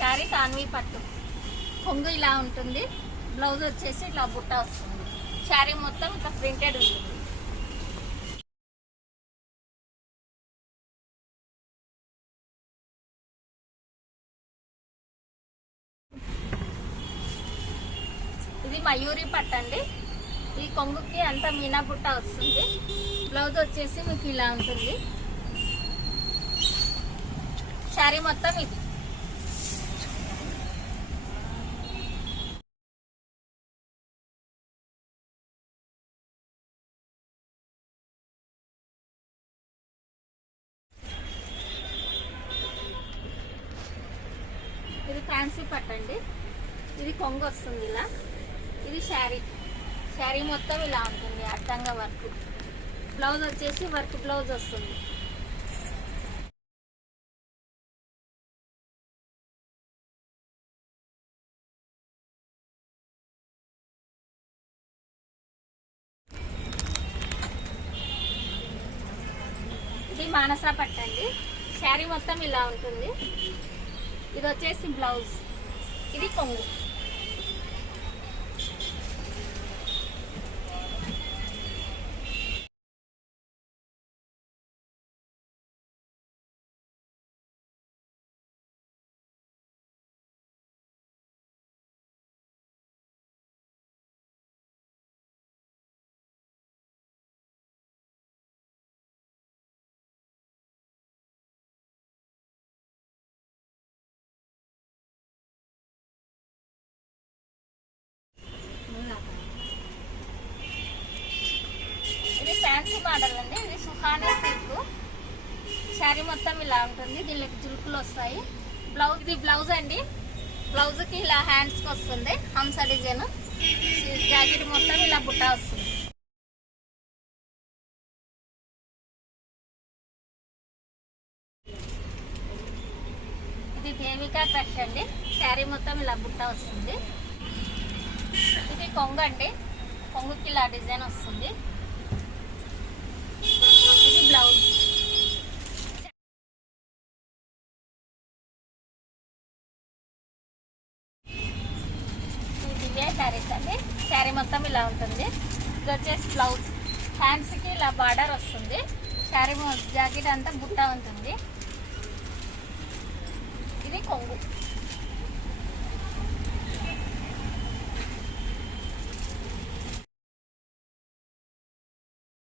శారీ తాన్వి పట్టు. కొంగు ఇలా ఉంటుంది, బ్లౌజ్ వచ్చేసి ఇలా బుట్ట వస్తుంది. శారీ మొత్తం ఇట్లా ప్రింటెడ్ ఉంటుంది. ఇది మయూరి పట్టు అండి. ఈ కొంగుకి అంతా మీనా బుట్ట వస్తుంది. బ్లౌజ్ వచ్చేసి మీకు ఇలా ఉంటుంది. శారీ మొత్తం ఇది. ఇది ఫ్యాన్సీ పట్టు అండి. ఇది కొంగు వస్తుంది ఇలా. ఇది శారీ మొత్తం ఇలా ఉంటుంది, అడ్డంగా వర్క్. బ్లౌజ్ వచ్చేసి వర్క్ బ్లౌజ్ వస్తుంది. ఇది మానస పట్టు అండి. శారీ మొత్తం ఇలా ఉంటుంది. ఇది వచ్చేసి బ్లౌజ్, ఇది కొంగు. ఇది ఫ్యాన్సీ మోడల్ అండి. ఇది సుహానా సిల్క్. శారీ మొత్తం ఇలా ఉంటుంది, దీనికి జులుకులు వస్తాయి. బ్లౌజ్, ఇది బ్లౌజ్ అండి. బ్లౌజ్కి ఇలా హ్యాండ్స్కి వస్తుంది హంస డిజైన్. జాకెట్ మొత్తం ఇలా బుట్ట వస్తుంది. ఇది దేవికా క్రష్ అండి. శారీ మొత్తం ఇలా బుట్ట వస్తుంది. ఇది కొంగు అండి. కొంగుకి ఇలా డిజైన్ వస్తుంది. ఇది బ్లౌజ్. ఇవే శారీస్ అండి. శారీ మొత్తం ఇలా ఉంటుంది. ఇది వచ్చేసి బ్లౌజ్. హ్యాండ్స్కి ఇలా బార్డర్ వస్తుంది. శారీ జాకెట్ అంతా బుట్ట ఉంటుంది. ఇది కొంగు.